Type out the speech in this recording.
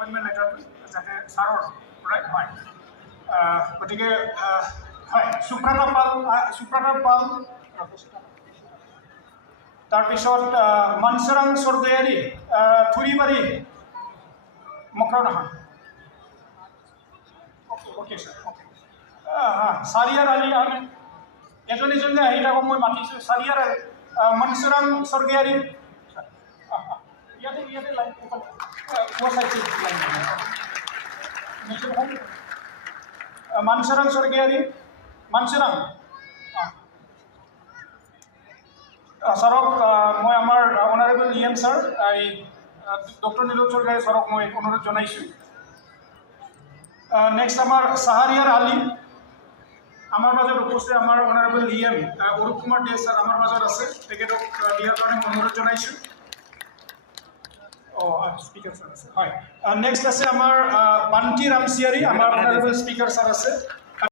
appointment লেটাৰটো যাতে ছাৰৰ পৰাই হয় গতিকে হয় সুব্ৰতা পাল তাৰপিছত মনসুৰাং স্বৰ্গয়াৰী থুৰিবাৰী মকৰাও নহয় okay sir okay চাৰিয়াৰ Ali Ahmed এজন এজনকৈ আহি থাকক মই মাতিছোঁ চাৰিয়াৰ মনসুৰাং স্বৰ্গয়াৰী ইয়াতে লাইন মনসুৰাং স্বৰ্গয়াৰী মনসুৰাং ছাৰক মই আমাৰ অনাৰেবল EM ছাৰ এই ডক্টৰ নীলোৎ চৰকাৰী ছাৰক মই অনুৰোধ জনাইছোঁ নেক্সট আমাৰ চাহাৰিয়াৰ আলি আমাৰ মাজত উপস্থিত আমাৰ অনাৰেবল EM অৰূপ কুমাৰ দে ছাৰ আমাৰ মাজত আছে তেখেতক দিয়াৰ কাৰণে অনুৰোধ জনাইছোঁ স্পিকাৰ ছাৰ আছে হয় নেক্সট আছে আমাৰ বান্তি ৰামচিয়াৰী আমাৰ অনাৰেবল স্পিকাৰ ছাৰ আছে